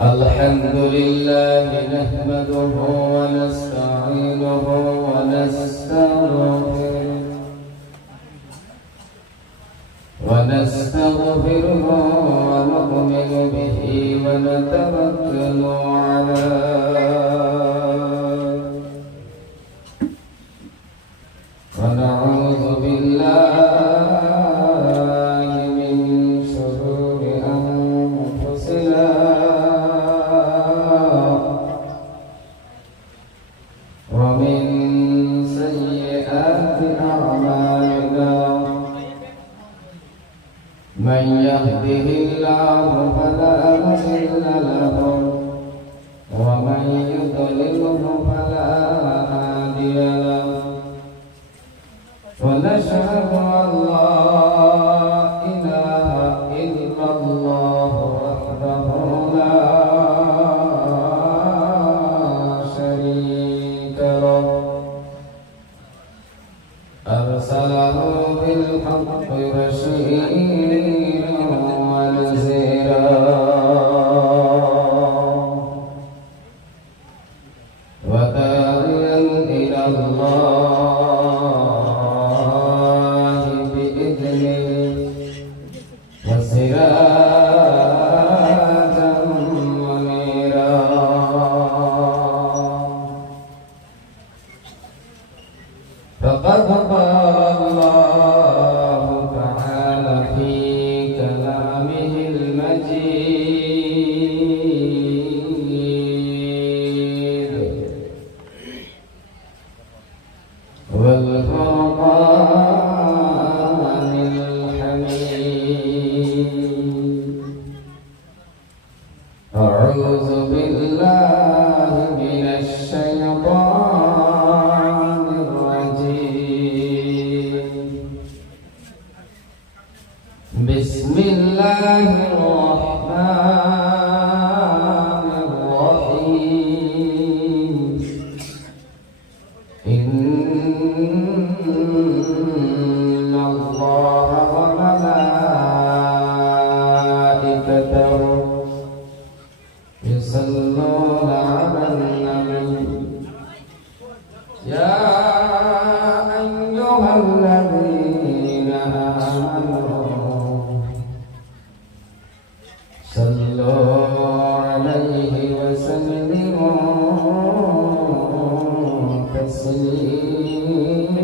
الحمد لله نحمده ونستعينه ونستغفره ونؤمن به ونتوكل عليه ونعوذ بالله من شرور أنفسنا ومن سيئات أعمالنا من يهده الله فلا مضل له ومن يضلله فلا هادي له ونشهد أن لا إله إلا الله وحده لا شريك له أرسله بالحق بشيرا ونذيرا وداعيا إلى الله بإذنه وسراجا منيرا فقد قال الله تعالى في كلامه المجيد والفرقان الحميد أعوذ بالله من الشيطان الرجيم بسم الله الرحمن الرحيم إن الله وملائكته يصلون على النبي يا أيها الذين آمنوا صلوا عليه وسلموا تسليما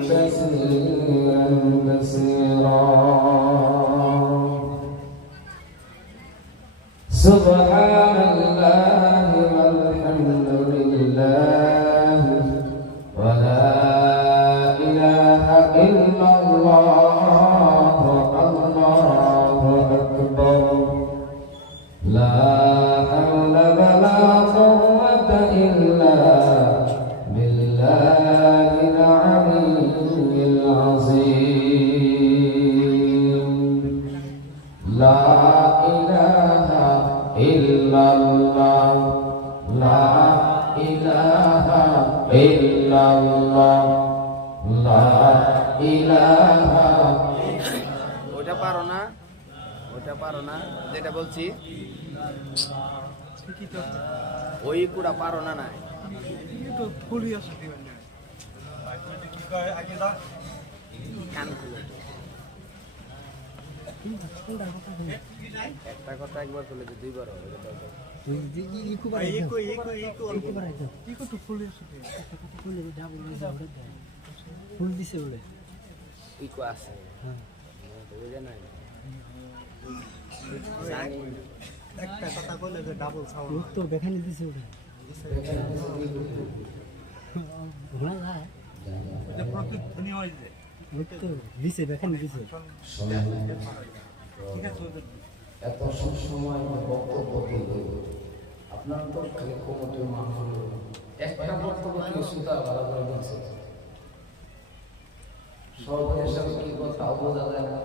كثيرا كثيرا سبحان الله والحمد لله ولا إله إلا الله الله أكبر لا حول ولا قوة إلا بالله العلي العظيم لا إله إلا الله لا إله إلا الله لا إله ওটা পারো না যেটা বলছি ওই কুড়া পারো না না কান খুলে একটা কথা একবার তুলে যে দুইবার হবে ফুল দিছে বলে ইকো আছে বুঝে নাই একটা কথা বলে যে ডাবল সাউন্ড তো বেখানি দিছে ওটা ঘোড়া যায় যে প্রতিধ্বনি হয় যে তো দিছে বেখানি দিছে ঠিক আছে এত সময় বক্তব্য দিল আপনার তো খালি কমতের মাংস একটা বক্তব্য কি সুতা ভালো করে বলছে সর্বদের সাথে কি কথা বোঝা যায় না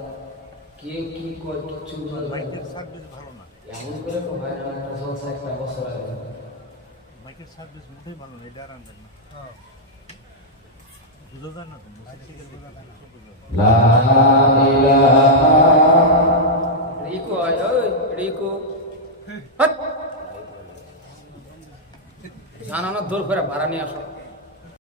কে কি কয় কিছু মাইকের সার্ভিস ভালো না এমন করে তো ভাই একটা জলসা একটা বছর আগে মাইকের সার্ভিস মোটেই ভালো না এটা আরাম না বুঝা যায় না তো লা ইলাহা রিকো ওই রিকো হাট! জানানোর দোর করে ভাড়া নিয়ে আসো